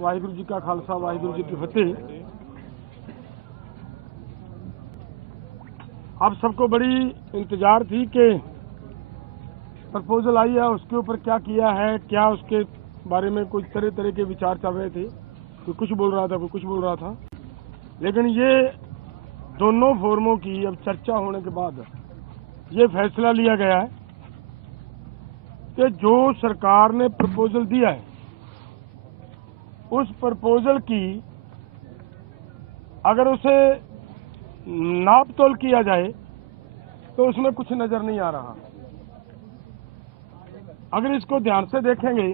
वाहिगुरू जी का खालसा वाहिगुरू जी की फतेह। आप सबको बड़ी इंतजार थी कि प्रपोजल आई है, उसके ऊपर क्या किया है, क्या उसके बारे में कुछ तरह तरह के विचार चल रहे थे। कोई कुछ बोल रहा था, कोई कुछ बोल रहा था, लेकिन ये दोनों फोरमों की अब चर्चा होने के बाद ये फैसला लिया गया है कि जो सरकार ने प्रपोजल दिया है उस प्रपोजल की अगर उसे नाप तोल किया जाए तो उसमें कुछ नजर नहीं आ रहा। अगर इसको ध्यान से देखेंगे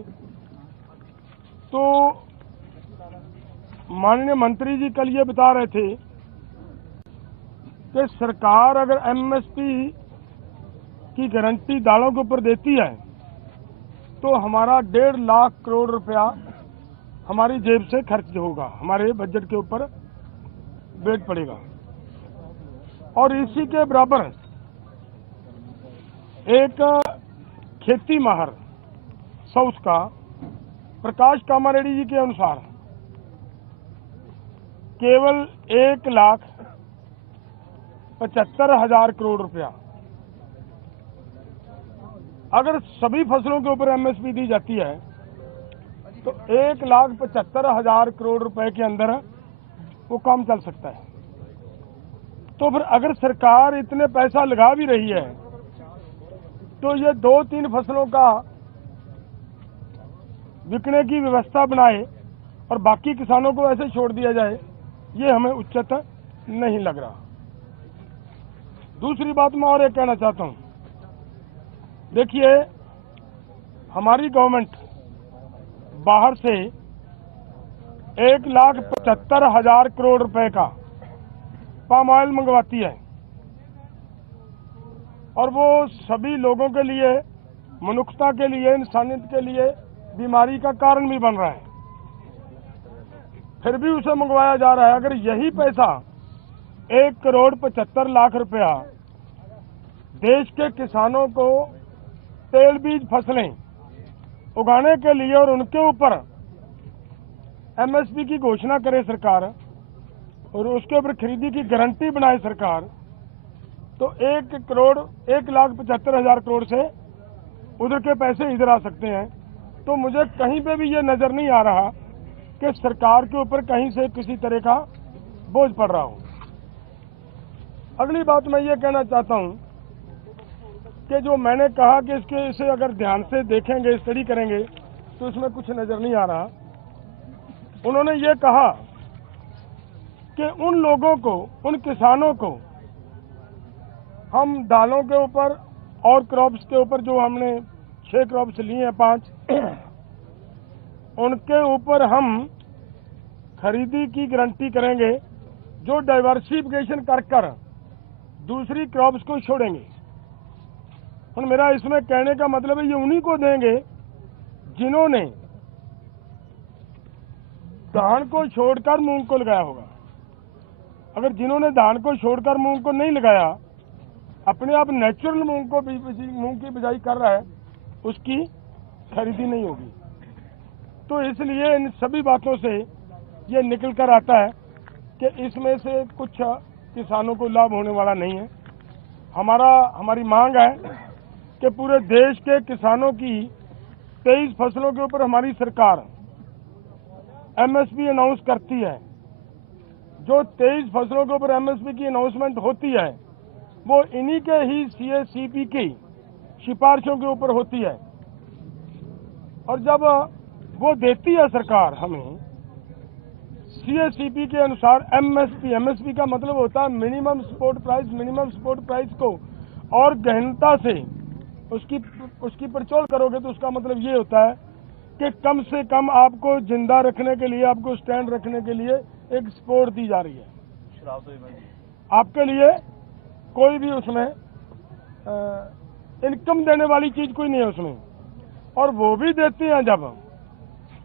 तो माननीय मंत्री जी कल ये बता रहे थे कि सरकार अगर एमएसपी की गारंटी दालों के ऊपर देती है तो हमारा 1.5 लाख करोड़ रुपया हमारी जेब से खर्च होगा, हमारे बजट के ऊपर वेट पड़ेगा। और इसी के बराबर एक खेती माहर साउथ का प्रकाश कामारेड्डी जी के अनुसार केवल 1,75,000 करोड़ रुपया अगर सभी फसलों के ऊपर एमएसपी दी जाती है तो 1,75,000 करोड़ रुपए के अंदर वो काम चल सकता है। तो फिर अगर सरकार इतने पैसा लगा भी रही है तो ये 2-3 फसलों का बिकने की व्यवस्था बनाए और बाकी किसानों को ऐसे छोड़ दिया जाए, ये हमें उचित नहीं लग रहा। दूसरी बात मैं और एक कहना चाहता हूं, देखिए हमारी गवर्नमेंट बाहर से 1,75,000 करोड़ रुपए का पाम ऑयल मंगवाती है और वो सभी लोगों के लिए, मनुष्यता के लिए, इंसानियत के लिए बीमारी का कारण भी बन रहा है, फिर भी उसे मंगवाया जा रहा है। अगर यही पैसा 1,75,00,000 रुपया देश के किसानों को तेल बीज फसलें उगाने के लिए और उनके ऊपर एमएसपी की घोषणा करे सरकार और उसके ऊपर खरीदी की गारंटी बनाए सरकार, तो 1,75,000 करोड़ से उधर के पैसे इधर आ सकते हैं। तो मुझे कहीं पे भी ये नजर नहीं आ रहा कि सरकार के ऊपर कहीं से किसी तरह का बोझ पड़ रहा हो। अगली बात मैं ये कहना चाहता हूं कि जो मैंने कहा कि इसे अगर ध्यान से देखेंगे, स्टडी करेंगे तो इसमें कुछ नजर नहीं आ रहा। उन्होंने ये कहा कि उन लोगों को, उन किसानों को हम दालों के ऊपर और क्रॉप्स के ऊपर जो हमने 6 क्रॉप्स लिए हैं 5 उनके ऊपर हम खरीदी की गारंटी करेंगे जो डाइवर्सिफिकेशन कर दूसरी क्रॉप्स को छोड़ेंगे। और मेरा इसमें कहने का मतलब है ये उन्हीं को देंगे जिन्होंने धान को छोड़कर मूंग को लगाया होगा। अगर जिन्होंने धान को छोड़कर मूंग को नहीं लगाया, अपने आप नेचुरल मूंग की बिजाई कर रहा है, उसकी खरीदी नहीं होगी। तो इसलिए इन सभी बातों से ये निकल कर आता है कि इसमें से कुछ किसानों को लाभ होने वाला नहीं है। हमारी मांग है कि पूरे देश के किसानों की 23 फसलों के ऊपर हमारी सरकार एमएसपी अनाउंस करती है। जो 23 फसलों के ऊपर एमएसपी की अनाउंसमेंट होती है वो इन्हीं के ही सीएसीपी की सिफारिशों के ऊपर होती है। और जब वो देती है सरकार हमें सीएसीपी के अनुसार एमएसपी का मतलब होता है मिनिमम सपोर्ट प्राइस को और गहनता से उसकी पड़चोल करोगे तो उसका मतलब ये होता है कि कम से कम आपको जिंदा रखने के लिए, आपको स्टैंड रखने के लिए एक सपोर्ट दी जा रही है। आपके लिए कोई भी उसमें इनकम देने वाली चीज कोई नहीं है उसमें, और वो भी देते हैं जब,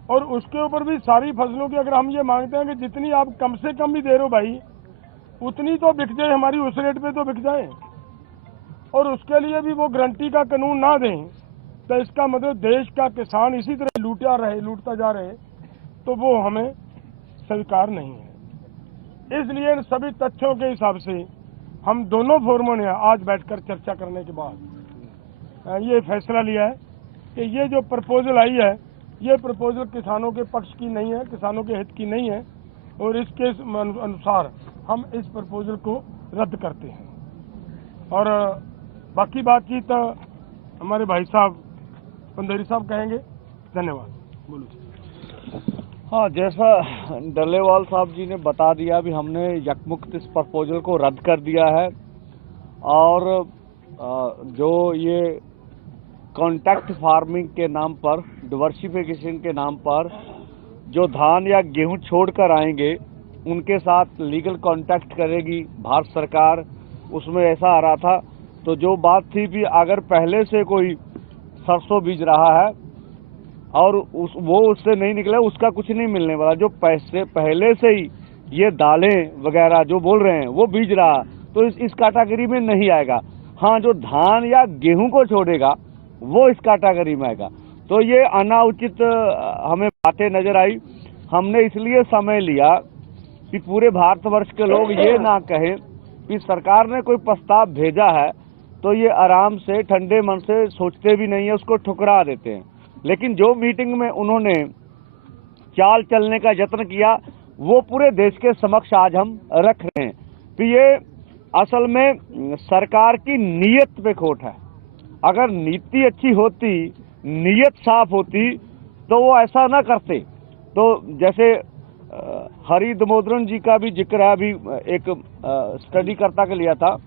और उसके ऊपर भी सारी फसलों की अगर हम ये मांगते हैं कि जितनी आप कम से कम भी दे रहे हो भाई उतनी तो बिक जाए, हमारी उस रेट पे तो बिक जाए, और उसके लिए भी वो गारंटी का कानून ना दें तो इसका मतलब देश का किसान इसी तरह लूटता जा रहे तो वो हमें स्वीकार नहीं है। इसलिए इन सभी तथ्यों के हिसाब से हम दोनों फोरमों ने आज बैठकर चर्चा करने के बाद ये फैसला लिया है कि ये जो प्रपोजल आई है, ये प्रपोजल किसानों के पक्ष की नहीं है, किसानों के हित की नहीं है, और इसके अनुसार हम इस प्रपोजल को रद्द करते हैं। और बाकी बातचीत हमारे भाई साहब पंधेरी साहब कहेंगे। धन्यवाद। बोलो। हाँ, जैसा डल्लेवाल साहब जी ने बता दिया, अभी हमने यकमुक्त इस प्रपोजल को रद्द कर दिया है। और जो ये कॉन्ट्रैक्ट फार्मिंग के नाम पर, डिवर्सिफिकेशन के नाम पर जो धान या गेहूं छोड़कर आएंगे, उनके साथ लीगल कॉन्ट्रैक्ट करेगी भारत सरकार। उसमें ऐसा आ रहा था, तो जो बात थी भी अगर पहले से कोई सरसों बीज रहा है और वो उससे नहीं निकला, उसका कुछ नहीं मिलने वाला। जो पैसे पहले से ही ये दालें वगैरह जो बोल रहे हैं वो बीज रहा, तो इस कैटेगरी में नहीं आएगा। हाँ, जो धान या गेहूं को छोड़ेगा वो इस कैटेगरी में आएगा। तो ये अनाउचित हमें बातें नजर आई। हमने इसलिए समय लिया कि पूरे भारतवर्ष के लोग ये ना कहें कि सरकार ने कोई प्रस्ताव भेजा है तो ये आराम से ठंडे मन से सोचते भी नहीं है, उसको ठुकरा देते हैं। लेकिन जो मीटिंग में उन्होंने चाल चलने का यत्न किया, वो पूरे देश के समक्ष आज हम रख रहे हैं। तो ये असल में सरकार की नीयत पे खोट है। अगर नीति अच्छी होती, नीयत साफ होती, तो वो ऐसा ना करते। तो जैसे हरि दामोदरन जी का भी जिक्र है, अभी एक स्टडी करता के लिया था,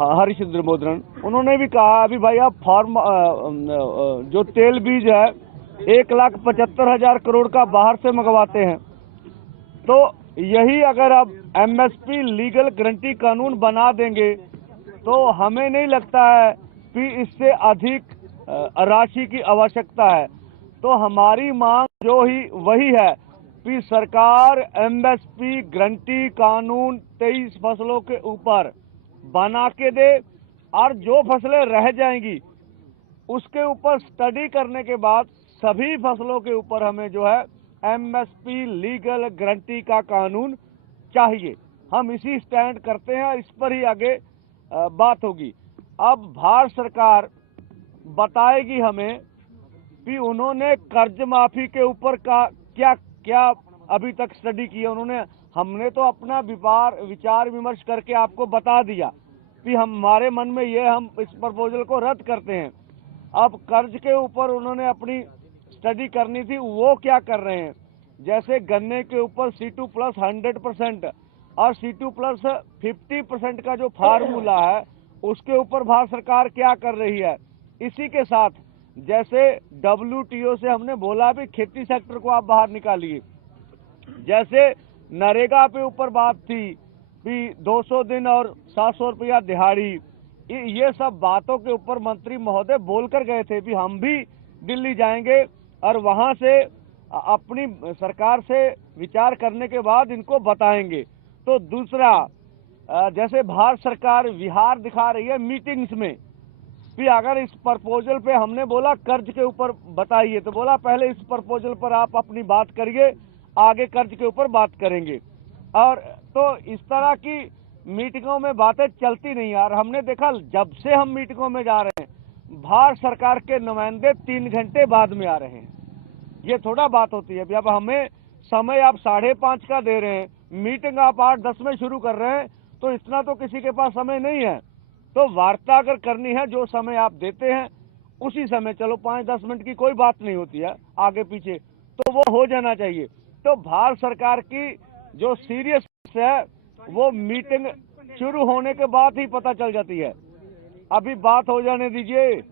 हरीश दामोदरन, उन्होंने भी कहा अभी भाई आप जो तेल बीज है 1,75,000 करोड़ का बाहर से मंगवाते हैं। तो यही अगर अब एमएसपी लीगल गारंटी कानून बना देंगे तो हमें नहीं लगता है कि इससे अधिक राशि की आवश्यकता है। तो हमारी मांग जो ही वही है कि सरकार एमएसपी गारंटी कानून 23 फसलों के ऊपर बना के दे, और जो फसलें रह जाएंगी उसके ऊपर स्टडी करने के बाद सभी फसलों के ऊपर हमें जो है एमएसपी लीगल गारंटी का कानून चाहिए। हम इसी स्टैंड करते हैं, इस पर ही आगे बात होगी। अब भारत सरकार बताएगी हमें कि उन्होंने कर्ज माफी के ऊपर का क्या क्या अभी तक स्टडी की है। हमने तो अपना विचार विमर्श करके आपको बता दिया कि हमारे मन में ये, हम इस प्रपोजल को रद्द करते हैं। अब कर्ज के ऊपर उन्होंने अपनी स्टडी करनी थी, वो क्या कर रहे हैं। जैसे गन्ने के ऊपर C2+ 100% और C2+ 50% का जो फार्मूला है, उसके ऊपर भारत सरकार क्या कर रही है। इसी के साथ जैसे WTO से हमने बोला भी खेती सेक्टर को आप बाहर निकालिए। जैसे नरेगा पे ऊपर बात थी कि 200 दिन और 700 रुपया दिहाड़ी, ये सब बातों के ऊपर मंत्री महोदय बोलकर गए थे कि हम भी दिल्ली जाएंगे और वहां से अपनी सरकार से विचार करने के बाद इनको बताएंगे। तो दूसरा, जैसे भारत सरकार विहार दिखा रही है मीटिंग्स में कि अगर इस प्रपोजल पे हमने बोला कर्ज के ऊपर बताइए, तो बोला पहले इस प्रपोजल पर आप अपनी बात करिए, आगे कर्ज के ऊपर बात करेंगे। और तो इस तरह की मीटिंगों में बातें चलती नहीं यार। हमने देखा जब से हम मीटिंगों में जा रहे हैं, भारत सरकार के नुमाइंदे 3 घंटे बाद में आ रहे हैं। ये थोड़ा बात होती है। अब हमें समय आप 5:30 का दे रहे हैं, मीटिंग आप 8:10 में शुरू कर रहे हैं, तो इतना तो किसी के पास समय नहीं है। तो वार्ता अगर करनी है, जो समय आप देते हैं उसी समय, चलो 5-10 मिनट की कोई बात नहीं होती है आगे पीछे, तो वो हो जाना चाहिए। तो भारत सरकार की जो सीरियस है वो मीटिंग शुरू होने के बाद ही पता चल जाती है। अभी बात हो जाने दीजिए।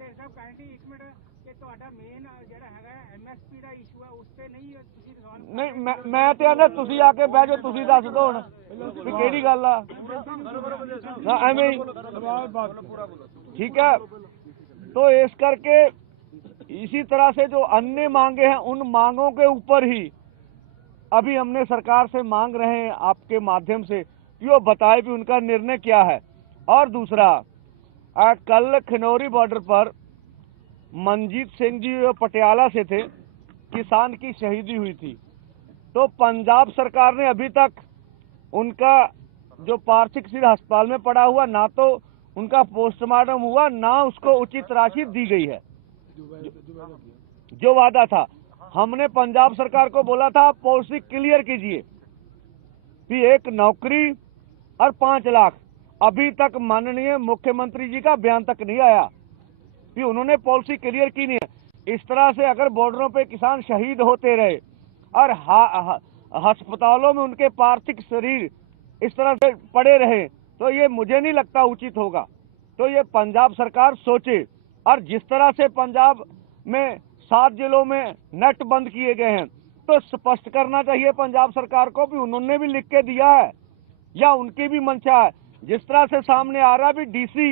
नहीं, मैं तो ना तुसी आके बह जाओ, तुसी दस दो हुण भी केड़ी गल आ ना, एवें ही ठीक है। तो इस करके इसी तरह से जो अन्य मांगे हैं, उन मांगों के ऊपर ही अभी हमने सरकार से मांग रहे हैं आपके माध्यम से कि वो बताए भी उनका निर्णय क्या है। और दूसरा, कल खनौरी बॉर्डर पर मनजीत सिंह जी पटियाला से थे, किसान की शहीदी हुई थी। तो पंजाब सरकार ने अभी तक उनका जो पार्थिव शरीर अस्पताल में पड़ा हुआ, ना तो उनका पोस्टमार्टम हुआ, ना उसको उचित राशि दी गई है। जो वादा था, हमने पंजाब सरकार को बोला था आप पॉलिसी क्लियर कीजिए कि एक नौकरी और 5 लाख। अभी तक माननीय मुख्यमंत्री जी का बयान तक नहीं आया कि उन्होंने पॉलिसी क्लियर की नहीं है। इस तरह से अगर बॉर्डरों पे किसान शहीद होते रहे और अस्पतालों में उनके पार्थिव शरीर इस तरह से पड़े रहे, तो ये मुझे नहीं लगता उचित होगा। तो ये पंजाब सरकार सोचे। और जिस तरह से पंजाब में 7 जिलों में नेट बंद किए गए हैं, तो स्पष्ट करना चाहिए पंजाब सरकार को भी उन्होंने भी लिख के दिया है या उनकी भी मंशा है। जिस तरह से सामने आ रहा भी डीसी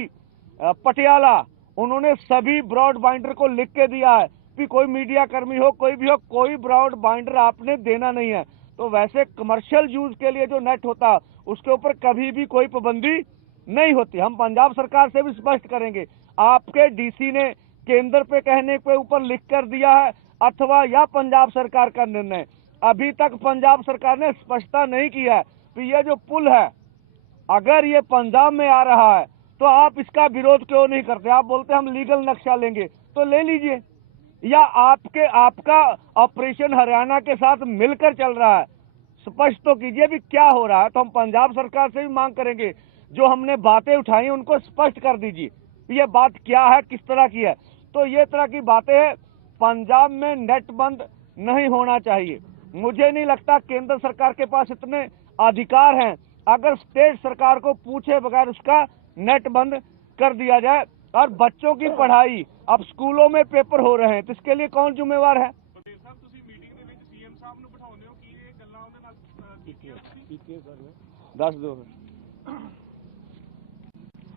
पटियाला, उन्होंने सभी ब्रॉड बाइंडर को लिख के दिया है कि कोई मीडिया कर्मी हो, कोई भी हो, कोई ब्रॉड बाइंडर आपने देना नहीं है। तो वैसे कमर्शियल यूज के लिए जो नेट होता है उसके ऊपर कभी भी कोई पाबंदी नहीं होती। हम पंजाब सरकार से भी स्पष्ट करेंगे, आपके डीसी ने केंद्र पे कहने के ऊपर लिख कर दिया है अथवा या पंजाब सरकार का निर्णय। अभी तक पंजाब सरकार ने स्पष्टता नहीं किया है कि ये जो पुल है अगर ये पंजाब में आ रहा है तो आप इसका विरोध क्यों नहीं करते। आप बोलते हम लीगल नक्शा लेंगे, तो ले लीजिए, या आपका ऑपरेशन हरियाणा के साथ मिलकर चल रहा है, स्पष्ट तो कीजिए भी क्या हो रहा है। तो हम पंजाब सरकार से भी मांग करेंगे, जो हमने बातें उठाई उनको स्पष्ट कर दीजिए ये बात क्या है, किस तरह की है। तो ये तरह की बातें हैं, पंजाब में नेट बंद नहीं होना चाहिए। मुझे नहीं लगता केंद्र सरकार के पास इतने अधिकार हैं। अगर स्टेट सरकार को पूछे बगैर उसका नेट बंद कर दिया जाए। और बच्चों की पढ़ाई, अब स्कूलों में पेपर हो रहे हैं, तो इसके लिए कौन जिम्मेवार है।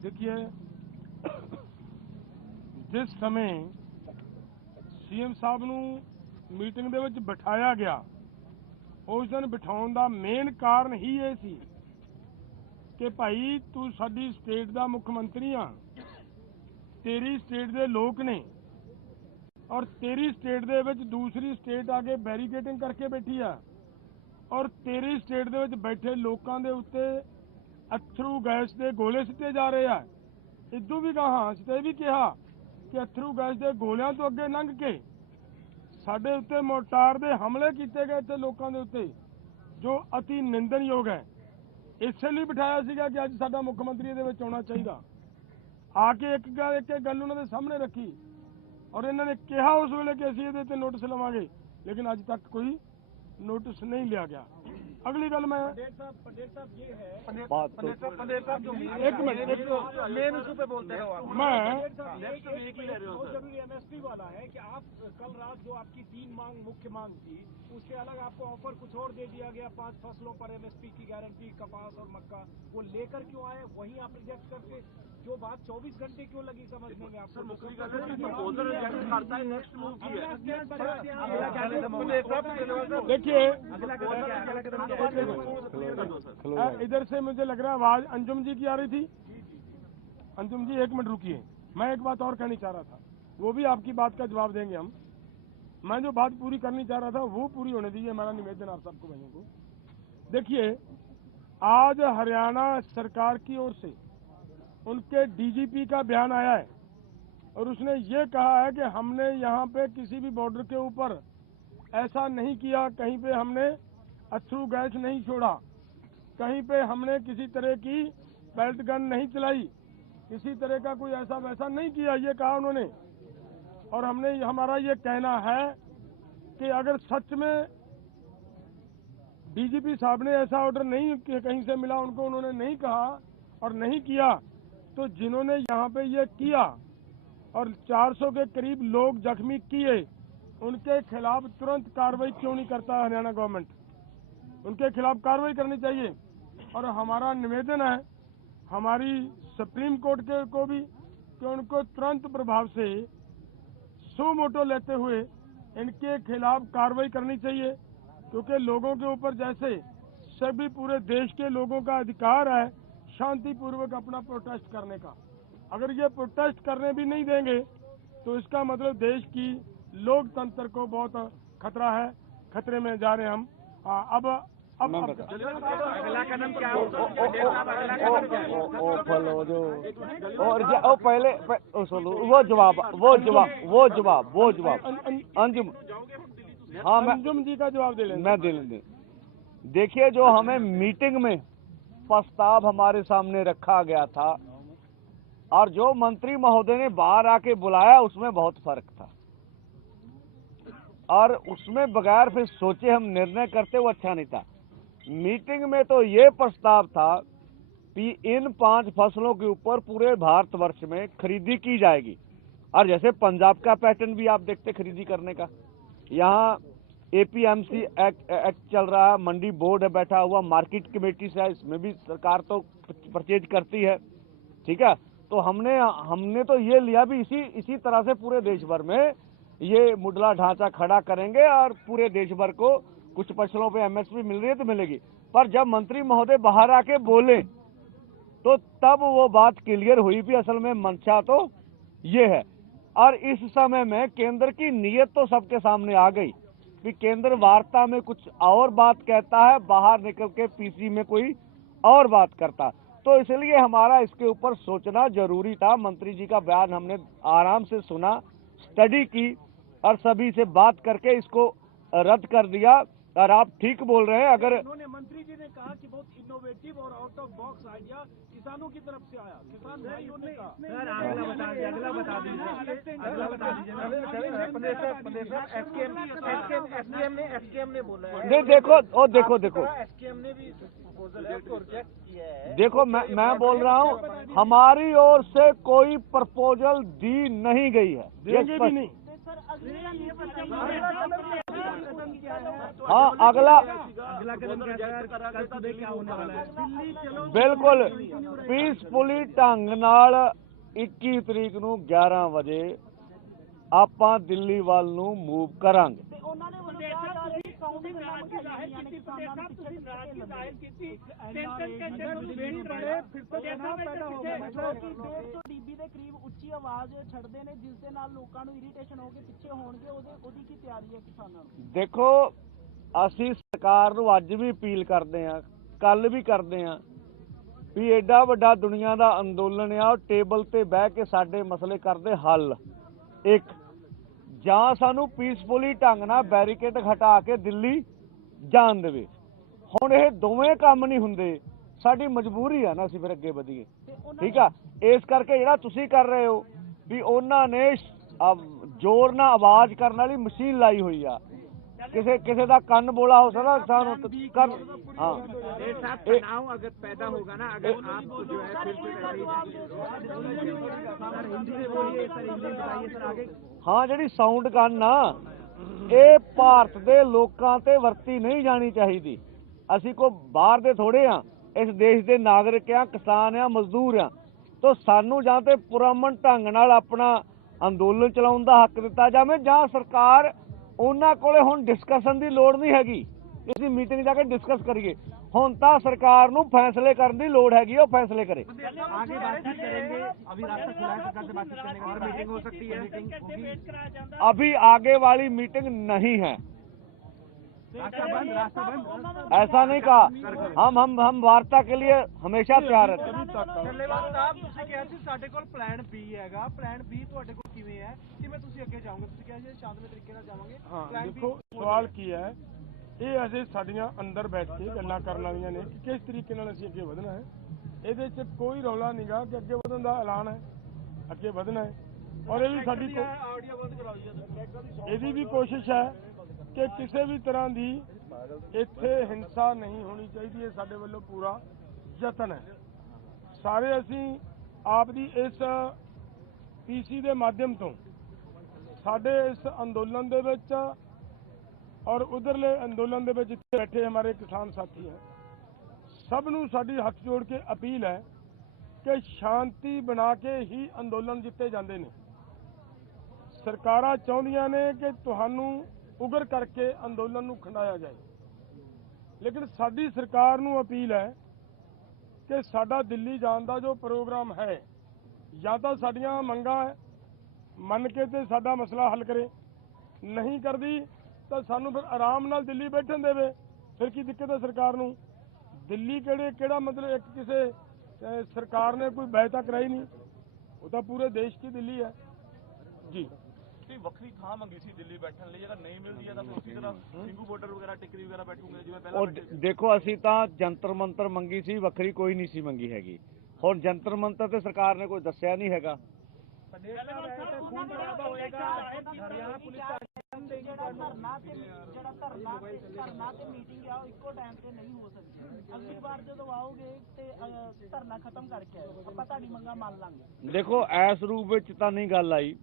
देखिए, जिस समय सीएम साहब ਨੂੰ ਮੀਟਿੰਗ ਦੇ ਵਿੱਚ ਬਿਠਾਇਆ ਗਿਆ, ਉਸ ਦਿਨ ਬਿਠਾਉਣ ਦਾ ਮੇਨ ਕਾਰਨ ਹੀ ਇਹ ਸੀ ਕਿ ਭਾਈ ਤੂੰ ਸਾਡੀ ਸਟੇਟ ਦਾ ਮੁੱਖ ਮੰਤਰੀ ਆ, ਤੇਰੀ ਸਟੇਟ ਦੇ ਲੋਕ ਨੇ ਔਰ ਤੇਰੀ ਸਟੇਟ ਦੇ ਵਿੱਚ ਦੂਸਰੀ ਸਟੇਟ ਆ ਕੇ ਬੈਰੀਕੇਡਿੰਗ ਕਰਕੇ ਬੈਠੀ ਆ ਔਰ ਤੇਰੀ ਸਟੇਟ ਦੇ ਵਿੱਚ ਬੈਠੇ ਲੋਕਾਂ ਦੇ ਉੱਤੇ ਅਥਰੂ ਗੈਸ ਦੇ ਗੋਲੇ ਸਿੱਟੇ ਜਾ ਰਹੇ ਆ। ਇਦੋਂ ਵੀ ਕਹਾ ਅਸੀਂ ਵੀ ਕਿਹਾ ਕਿ ਅਥਰੂ ਗੈਸ ਦੇ ਗੋਲਿਆਂ ਤੋਂ ਅੱਗੇ ਲੰਘ ਕੇ ਸਾਡੇ ਉੱਤੇ ਮੋਰਟਾਰ ਦੇ ਹਮਲੇ ਕੀਤੇ ਗਏ ਤੇ ਲੋਕਾਂ ਦੇ ਉੱਤੇ, ਜੋ ਅਤੀ ਨਿੰਦਣਯੋਗ ਹੈ। ਇਸੇ ਲਈ ਬਿਠਾਇਆ ਸੀਗਾ ਕਿ ਅੱਜ ਸਾਡਾ ਮੁੱਖ ਮੰਤਰੀ ਇਹਦੇ ਵਿੱਚ ਆਉਣਾ ਚਾਹੀਦਾ। ਆ ਕੇ ਇੱਕ ਗੱਲ ਉਹਨਾਂ ਦੇ ਸਾਹਮਣੇ ਰੱਖੀ ਔਰ ਇਹਨਾਂ ਨੇ ਕਿਹਾ ਉਸ ਵੇਲੇ ਕਿ ਅਸੀਂ ਇਹਦੇ ਤੇ ਨੋਟਿਸ ਲਵਾਂਗੇ, ਲੇਕਿन ਅੱਜ तक कोई नोटिस नहीं लिया गया। अगली गल मैं पंडेर साहब ये है पंडेर साहब जो एक मिनट मेन इशू पे बोलते हो आप। मैं जरूरी एमएसपी वाला है कि आप कल रात जो आपकी 3 मांग मुख्य मांग थी, उससे अलग आपको ऑफर कुछ और दे दिया गया, 5 फसलों पर एमएसपी की गारंटी, कपास और मक्का, वो लेकर क्यों आए? वहीं आप रिजेक्ट करके जो बात 24 घंटे क्यों लगी समझने में आपको? देखिए, इधर से मुझे लग रहा है आवाज अंजुम जी की आ रही थी। अंजुम जी 1 मिनट रुकिए, मैं एक बात और कहनी चाह रहा था, वो भी आपकी बात का जवाब देंगे हम। मैं जो बात पूरी करनी चाह रहा था वो पूरी होने दीजिए, हमारा निवेदन आप सबको भाइयों को। देखिए, आज हरियाणा सरकार की ओर से उनके डीजीपी का बयान आया है और उसने ये कहा है कि हमने यहाँ पे किसी भी बॉर्डर के ऊपर ऐसा नहीं किया, कहीं पे हमने अथरू गैस नहीं छोड़ा, कहीं पे हमने किसी तरह की बेल्ट गन नहीं चलाई, किसी तरह का कोई ऐसा वैसा नहीं किया, ये कहा उन्होंने। और हमारा ये कहना है कि अगर सच में डीजीपी साहब ने ऐसा ऑर्डर नहीं कहीं से मिला उनको, उन्होंने नहीं कहा और नहीं किया, तो जिन्होंने यहाँ पे ये किया और 400 के करीब लोग जख्मी किए, उनके खिलाफ तुरंत कार्रवाई क्यों नहीं करता हरियाणा गवर्नमेंट? उनके खिलाफ कार्रवाई करनी चाहिए। और हमारा निवेदन है हमारी सुप्रीम कोर्ट को भी कि उनको तुरंत प्रभाव से सो मोटो लेते हुए इनके खिलाफ कार्रवाई करनी चाहिए, क्योंकि लोगों के ऊपर जैसे सभी पूरे देश के लोगों का अधिकार है शांतिपूर्वक अपना प्रोटेस्ट करने का, अगर ये प्रोटेस्ट करने भी नहीं देंगे तो इसका मतलब देश की लोकतंत्र को बहुत खतरा है, खतरे में जा रहे हैं हम। हाँ अब अगला कदम क्या ओ फलो जो और पहले सुनो वो जवाब अंजुम हाँ अंजुम जी का जवाब दे लेंगे। मैं दे लेंगे। देखिए जो हमें मीटिंग में प्रस्ताव हमारे सामने रखा गया था और जो मंत्री महोदय ने बाहर आके बुलाया उसमें बहुत फर्क था और उसमें बगैर फिर सोचे हम निर्णय करते वो अच्छा नहीं था। मीटिंग में तो ये प्रस्ताव था कि इन 5 फसलों के ऊपर पूरे भारतवर्ष में खरीदी की जाएगी और जैसे पंजाब का पैटर्न भी आप देखते खरीदी करने का, यहाँ एपीएमसी एक्ट चल रहा है, मंडी बोर्ड है बैठा हुआ, मार्केट कमेटी से है, इसमें भी सरकार तो परचेज करती है, ठीक है। तो हमने तो ये लिया भी इसी तरह से पूरे देश भर में ये मुडला ढांचा खड़ा करेंगे और पूरे देश भर को कुछ फसलों पे एमएसपी मिल रही है तो मिलेगी। पर जब मंत्री महोदय बाहर आके बोले तो तब वो बात क्लियर हुई भी असल में मंशा तो ये है। और इस समय में केंद्र की नीयत तो सबके सामने आ गई कि केंद्र वार्ता में कुछ और बात कहता है, बाहर निकल के पीसी में कोई और बात करता। तो इसलिए हमारा इसके ऊपर सोचना जरूरी था। मंत्री जी का बयान हमने आराम से सुना, स्टडी की और सभी से बात करके इसको रद्द कर दिया। और आप ठीक बोल रहे हैं, अगर उन्होंने मंत्री जी ने कहा कि बहुत इनोवेटिव और आउट ऑफ बॉक्स आइडिया किसानों की तरफ से आया, किसान भाइयों ने कहा। अगला बता दीजिए। एसकेएम ने बोला है। नहीं देखो एसकेएम ने भी प्रपोजल है उसको रिजेक्ट किया है। देखो मैं बोल रहा हूँ हमारी ओर से कोई प्रपोजल दी नहीं गई है, देंगे भी नहीं। हाँ अगला कदम क्या होने वाला है? बिल्कुल पीसफुली ढंग ਨਾਲ 21 ਤਰੀਕ ਨੂੰ 11 ਵਜੇ ਆਪਾਂ ਦਿੱਲੀ ਵੱਲ ਨੂੰ ਮੂਵ ਕਰਾਂਗੇ। ਡੀਬੀ ਦੇ ਕਰੀਬ ਉੱਚੀ ਆਵਾਜ਼ ਛੱਡਦੇ ਨੇ ਜਿਸ ਦੇ ਨਾਲ ਲੋਕਾਂ ਨੂੰ ਇਰੀਟੇਸ਼ਨ ਹੋ ਕੇ ਪਿੱਛੇ ਹੋਣਗੇ, ਉਹਦੀ ਕੀ ਤਿਆਰੀ ਹੈ ਕਿਸਾਨਾਂ ਨੂੰ? ਦੇਖੋ ਅਸੀਂ ਸਰਕਾਰ ਨੂੰ ਅੱਜ ਵੀ ਅਪੀਲ ਕਰਦੇ ਆਂ, ਕੱਲ ਵੀ ਕਰਦੇ ਆਂ ਵੀ ਐਡਾ ਵੱਡਾ ਦੁਨੀਆ ਦਾ ਅੰਦੋਲਨ ਆ, ਉਹ ਟੇਬਲ ਤੇ ਬਹਿ ਕੇ ਸਾਡੇ ਮਸਲੇ ਕਰਦੇ ਹੱਲ। ਇੱਕ ਜਾਂ ਸਾਨੂੰ ਪੀਸਫੁਲੀ ਢੰਗ ਨਾਲ ਬੈਰੀਕੇਡ ਹਟਾ ਕੇ ਦਿੱਲੀ ਜਾਣ ਦੇਵੇ। ਹੁਣ ਇਹ ਦੋਵੇਂ ਕੰਮ ਨਹੀਂ ਹੁੰਦੇ, ਸਾਡੀ ਮਜਬੂਰੀ ਆ ਨਾ ਅਸੀਂ ਫਿਰ ਅੱਗੇ ਵਧੀਏ, ਠੀਕ ਆ। ਇਸ ਕਰਕੇ ਜਿਹੜਾ ਤੁਸੀਂ ਕਰ ਰਹੇ ਹੋ ਵੀ ਉਹਨਾਂ ਨੇ ਜ਼ੋਰ ਨਾਲ ਆਵਾਜ਼ ਕਰਨ ਵਾਲੀ ਮਸ਼ੀਨ ਲਾਈ ਹੋਈ ਆ, किसी का कन्न बोला हो सकता किसान कर। हाँ तनाव अगर पैदा होगा ना, अगर आप जो है फिर से हाँ जी साउंड गन आ ये भारत के लोगों ते वरती नहीं जानी चाहिए। असी को बाहर दे थोड़े हाँ, इस देश के नागरिक आ, किसान आ, मजदूर आ। तो सानू जां ते पुरअमन ढंग नाल अपना अंदोलन चलाउण दा हक दिता जावे, जां सरकार ਉਹਨਾਂ ਕੋਲੇ ਹੁਣ ਡਿਸਕਸ਼ਨ ਦੀ ਲੋੜ ਨਹੀਂ ਹੈਗੀ, ਅਸੀਂ ਮੀਟਿੰਗ ਜਾ ਕੇ ਡਿਸਕਸ ਕਰੀਏ। ਹੁਣ ਤਾਂ सरकार ਨੂੰ फैसले करने की लोड़ हैगी, वो फैसले करे। आगे बातचीत करेंगे, अभी रास्ता खुला है, सरकार से बातचीत करने का और मीटिंग हो सकती है। अभी आगे वाली मीटिंग नहीं है, रास्ता बंद ऐसा नहीं कहा। हम वार्ता के लिए हमेशा तैयार रहते हैं। ਸਾਡੇ ਕੋਲ ਪਲਾਨ B ਹੈਗਾ, ਪਲਾਨ B ਤੁਹਾਡੇ ਕੋਲ ਕਿਵੇਂ ਹੈ, ਕਿਵੇਂ ਤੁਸੀਂ ਅੱਗੇ ਜਾਓਗੇ? ਤੁਸੀਂ ਕਿਹਾ ਜੀ ਸ਼ਾਂਤਮਈ ਤਰੀਕੇ ਨਾਲ ਜਾਵਾਂਗੇ। ਹਾਂ ਦੇਖੋ ਸਵਾਲ ਕੀ ਹੈ, ਇਹ ਅਜੇ ਸਾਡੀਆਂ ਅੰਦਰ ਬੈਠ ਕੇ ਗੱਲਾਂ ਕਰਨ ਵਾਲੀਆਂ ਨੇ ਕਿ ਕਿਸ ਤਰੀਕੇ ਨਾਲ ਅਸੀਂ ਅੱਗੇ ਵਧਣਾ ਹੈ। ਇਹਦੇ 'ਚ ਕੋਈ ਰੌਲਾ ਨਹੀਂਗਾ ਕਿ ਅੱਗੇ ਵਧਣ ਦਾ ਐਲਾਨ ਹੈ, ਅੱਗੇ ਵਧਣਾ ਹੈ। ਔਰ ਇਹ ਵੀ ਸਾਡੀ ਇਹਦੀ ਵੀ ਕੋਸ਼ਿਸ਼ ਹੈ ਕਿ ਕਿਸੇ ਵੀ ਤਰ੍ਹਾਂ ਦੀ ਇੱਥੇ ਹਿੰਸਾ ਨਹੀਂ ਹੋਣੀ ਚਾਹੀਦੀ ਹੈ। ਸਾਡੇ ਵੱਲੋਂ ਪੂਰਾ ਯਤਨ ਹੈ। ਸਾਰੇ ਅਸੀਂ ਆਪ ਦੀ ਇਸ ਪੀਸੀ ਦੇ ਮਾਧਿਅਮ ਤੋਂ ਸਾਡੇ ਇਸ ਅੰਦੋਲਨ ਦੇ ਵਿੱਚ ਔਰ ਉਧਰਲੇ ਅੰਦੋਲਨ ਦੇ ਵਿੱਚ ਜਿੱਥੇ ਬੈਠੇ हमारे किसान साथी हैं, सब ਨੂੰ ਸਾਡੀ ਹੱਥ ਜੋੜ ਕੇ ਅਪੀਲ ਹੈ ਕਿ ਸ਼ਾਂਤੀ ਬਣਾ ਕੇ ਹੀ ਅੰਦੋਲਨ ਜਿੱਤੇ ਜਾਂਦੇ ਨੇ। ਸਰਕਾਰਾਂ ਚਾਹੁੰਦੀਆਂ ਨੇ ਕਿ ਤੁਹਾਨੂੰ ਉਗਰ ਕਰਕੇ ਅੰਦੋਲਨ ਨੂੰ ਖੰਡਾਇਆ ਜਾਏ, ਲੇਕਿਨ ਸਾਡੀ ਸਰਕਾਰ ਨੂੰ ਅਪੀਲ ਹੈ ਕਿ ਸਾਡਾ ਦਿੱਲੀ ਜਾਣ ਦਾ ਜੋ ਪ੍ਰੋਗਰਾਮ ਹੈ, ਜਾਂ ਤਾਂ ਸਾਡੀਆਂ ਮੰਗਾਂ ਮੰਨ ਕੇ ਤੇ ਸਾਡਾ ਮਸਲਾ ਹੱਲ ਕਰੇ, ਨਹੀਂ ਕਰਦੀ ਤਾਂ ਸਾਨੂੰ ਫਿਰ ਆਰਾਮ ਨਾਲ ਦਿੱਲੀ ਬੈਠਣ ਦੇਵੇ ਫਿਰ ਕੀ ਦਿੱਕਤ ਹੈ ਸਰਕਾਰ ਨੂੰ? ਦਿੱਲੀ ਕਿਹੜਾ ਮਤਲਬ ਇੱਕ ਕਿਸੇ ਸਰਕਾਰ ਨੇ ਕੋਈ ਬੈਠਕ ਕਰਾਈ ਨਹੀਂ, ਉਹ ਤਾਂ ਪੂਰੇ ਦੇਸ਼ की ਦਿੱਲੀ ਹੈ ਜੀ। ਤੇ ਵੱਖਰੀ ਥਾਂ ਮੰਗੀ ਸੀ ਦਿੱਲੀ ਬੈਠਣ ਲਈ, ਅਗਰ ਨਹੀਂ ਮਿਲਦੀ ਹੈ ਤਾਂ ਫਿਰ ਉਸੇ ਤਰ੍ਹਾਂ ਸਿੰਘੂ ਬਾਰਡਰ ਵਗੈਰਾ ਟਿਕਰੀ ਵਗੈਰਾ ਬੈਠੂਗੇ ਜਿਵੇਂ ਪਹਿਲਾਂ और देखो ਅਸੀਂ ਤਾਂ ਜੰਤਰ ਮੰਤਰ ਮੰਗੀ ਸੀ, ਵੱਖਰੀ ਕੋਈ ਨਹੀਂ ਸੀ ਮੰਗੀ ਹੈਗੀ। ਹੁਣ ਜੰਤਰ ਮੰਤਰ ਤੇ ਸਰਕਾਰ ਨੇ ਕੋਈ ਦੱਸਿਆ ਨਹੀਂ ਹੈਗਾ। ਹਰਿਆਣਾ ਪੁਲਿਸ ਜਿਹੜਾ ਧਰਨਾ ਤੇ ਮੀਟਿੰਗ ਆ ਉਹ ਇੱਕੋ ਟਾਈਮ ਤੇ ਨਹੀਂ ਹੋ ਸਕਦੀ। ਅਗਲੀ ਵਾਰ ਜਦੋਂ ਆਓਗੇ ਤੇ ਧਰਨਾ ਖਤਮ ਕਰਕੇ ਆਇਓ, ਆਪਾਂ ਤੁਹਾਡੀ ਮੰਗਾਂ ਮੰਨ ਲਾਂਗੇ। ਦੇਖੋ ਇਸ ਰੂਪ ਵਿੱਚ ਤਾਂ ਨਹੀਂ ਗੱਲ ਆਈ।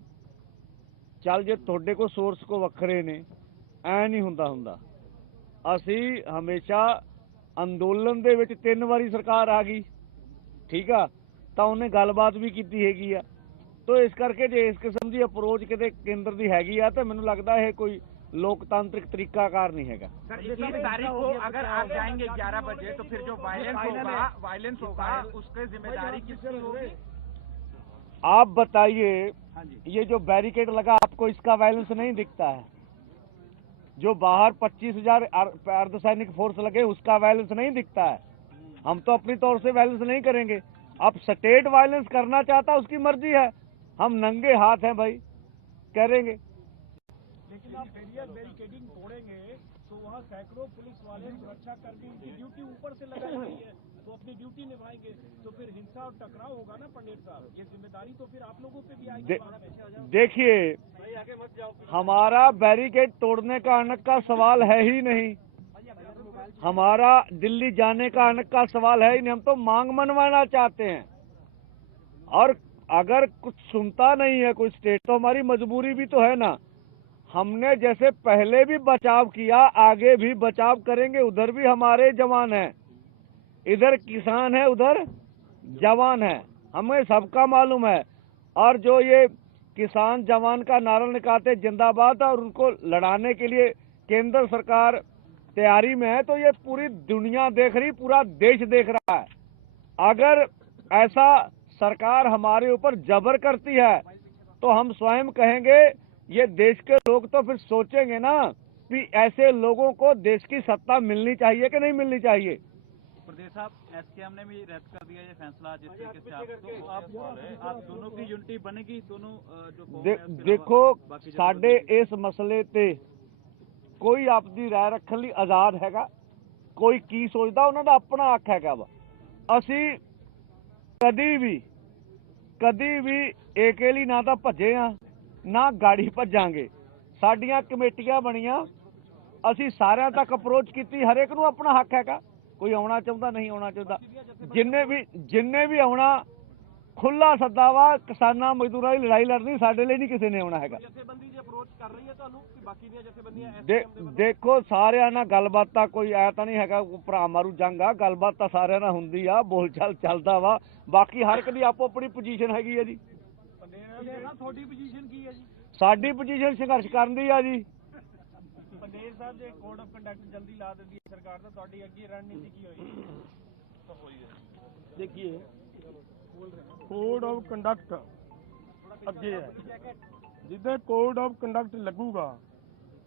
ਚੱਲ ਜੇ ਤੁਹਾਡੇ ਕੋਲ ਸੋਰਸ ਕੋ ਵੱਖਰੇ ਨੇ, ਐ ਨਹੀਂ ਹੁੰਦਾ। ਅਸੀਂ ਹਮੇਸ਼ਾ ਅੰਦੋਲਨ ਦੇ ਵਿੱਚ 3 ਵਾਰੀ ਸਰਕਾਰ ਆ ਗਈ, ਠੀਕ ਆ, ਤਾਂ ਉਹਨੇ ਗੱਲਬਾਤ ਵੀ ਕੀਤੀ ਹੈਗੀ ਆ। तो इस करके जो इस किस्म की अप्रोच किते केंद्र की हैगी आ, तो मैनूं लगदा है कोई लोकतांत्रिक तरीकाकार नहीं हैगा। सर 21 तारीख को अगर आप जाएंगे 11 बजे तो फिर जो वायलेंस होगा उसकी जिम्मेदारी किसकी होगी? आप बताइए, ये जो बैरिकेड लगा आपको इसका वायलेंस नहीं दिखता है? जो बाहर 25,000 अर्धसैनिक फोर्स लगे उसका वायलेंस नहीं दिखता है? हम तो अपनी तौर से वायलेंस नहीं करेंगे। अब स्टेट वायलेंस करना चाहता उसकी मर्जी है, हम नंगे हाथ हैं भाई, करेंगे। लेकिन आप बैरिकेडिंग तोड़ेंगे तो वहाँ सैकड़ों पुलिस वाले सुरक्षा कर्मी, उनकी ड्यूटी ऊपर से लगाई गई है, तो अपनी ड्यूटी निभाएंगे, तो फिर हिंसा और टकराव होगा ना पंडित साहब। ये जिम्मेदारी तो फिर आप लोगों पे भी आएगी। देखिए, हमारा बैरिकेड तोड़ने का अनक का सवाल है ही नहीं, हमारा दिल्ली जाने का अनक का सवाल है ही नहीं। हम तो मांग मनवाना चाहते हैं, और अगर कुछ सुनता नहीं है कोई स्टेट, तो हमारी मजबूरी भी तो है ना। हमने जैसे पहले भी बचाव किया, आगे भी बचाव करेंगे। उधर भी हमारे जवान हैं, इधर किसान है, उधर जवान है, हमें सबका मालूम है। और जो ये किसान जवान का नारा निकालते जिंदाबाद, और उनको लड़ाने के लिए केंद्र सरकार तैयारी में है, तो ये पूरी दुनिया देख रही, पूरा देश देख रहा है। अगर ऐसा सरकार हमारे ऊपर जबर करती है तो हम स्वयं कहेंगे, ये देश के लोग तो फिर सोचेंगे ना कि ऐसे लोगों को देश की सत्ता मिलनी चाहिए कि नहीं मिलनी चाहिए। प्रदेश साहब, एसकेएम ने भी रद्द कर दिया ये फैसला, जिस तरीके से आप दोनों की यूनिटी बनेगी, दोनों जो देखो साडे इस मसले ते कोई अपनी राय रखने ਲਈ आजाद हैगा, कोई की सोचदा उन्हां दा अपना हक हैगा वा। ਅਸੀਂ कदी भी ਏਕੇ ਲਈ ना ਤਾਂ ਭੱਜੇ ਆ, ਨਾ ਗਾੜੀ ਭੱਜਾਂਗੇ। ਸਾਡੀਆਂ ਕਮੇਟੀਆਂ ਬਣੀਆਂ, ਅਸੀਂ ਸਾਰਿਆਂ ਤੱਕ ਅਪਰੋਚ ਕੀਤੀ, ਹਰੇਕ ਨੂੰ ਆਪਣਾ ਹੱਕ ਹੈਗਾ, ਕੋਈ ਆਉਣਾ ਚਾਹੁੰਦਾ ਨਹੀਂ ਆਉਣਾ ਚਾਹੁੰਦਾ। ਜਿੰਨੇ ਵੀ ਆਉਣਾ ਖੁੱਲਾ ਸੱਦਾ ਵਾ, ਕਿਸਾਨਾਂ ਮਜ਼ਦੂਰਾਂ ਦੀ ਲੜਾਈ ਲੜਨੀ, ਸਾਡੇ ਲਈ ਨਹੀਂ ਕਿਸੇ ਨੇ ਆਉਣਾ ਹੈਗਾ। ਜਥੇਬੰਦੀ ਦੀ ਅਪਰੋਚ ਕਰ ਰਹੀ ਹੈ ਤੁਹਾਨੂੰ ਕਿ ਬਾਕੀ ਦੀਆਂ ਜਥੇਬੰਦੀਆਂ ਦੇਖੋ ਸਾਰਿਆਂ ਨਾਲ ਗੱਲਬਾਤ ਤਾਂ ਕੋਈ ਐ ਤਾਂ ਨਹੀਂ ਹੈਗਾ ਭਰਾ ਮਾਰੂ ਜੰਗ ਆ, ਗੱਲਬਾਤ ਤਾਂ ਸਾਰਿਆਂ ਨਾਲ ਹੁੰਦੀ ਆ, ਬੋਲ ਚਾਲ ਚੱਲਦਾ ਵਾ। ਬਾਕੀ ਹਰ ਇੱਕ ਦੀ ਆਪੋ ਆਪਣੀ ਪੋਜੀਸ਼ਨ ਹੈਗੀ ਆ ਜੀ। ਤੁਹਾਡੀ ਪੋਜੀਸ਼ਨ ਕੀ ਹੈ ਜੀ? ਸਾਡੀ ਪੋਜੀਸ਼ਨ ਸੰਘਰਸ਼ ਕਰਨ ਦੀ ਆ ਜੀ। पंडेर साहब, जो कोड ऑफ कंडक्ट जल्दी ला देती है सरकार, तो ਤੁਹਾਡੀ ਅੱਗੇ रणनीति की होगी? देखिए, कोड ऑफ कंडक्ट ਅੱਗੇ ਹੈ, ਜਿੱਦਾਂ ਕੋਡ ਆਫ ਕੰਡਕਟ ਲੱਗੂਗਾ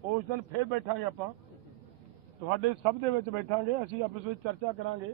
ਉਸ ਦਿਨ ਫੇਰ ਬੈਠਾਂਗੇ ਆਪਾਂ, ਤੁਹਾਡੇ ਸਭ ਦੇ ਵਿੱਚ ਬੈਠਾਂਗੇ, ਅਸੀਂ ਆਪਸ ਵਿੱਚ ਚਰਚਾ ਕਰਾਂਗੇ।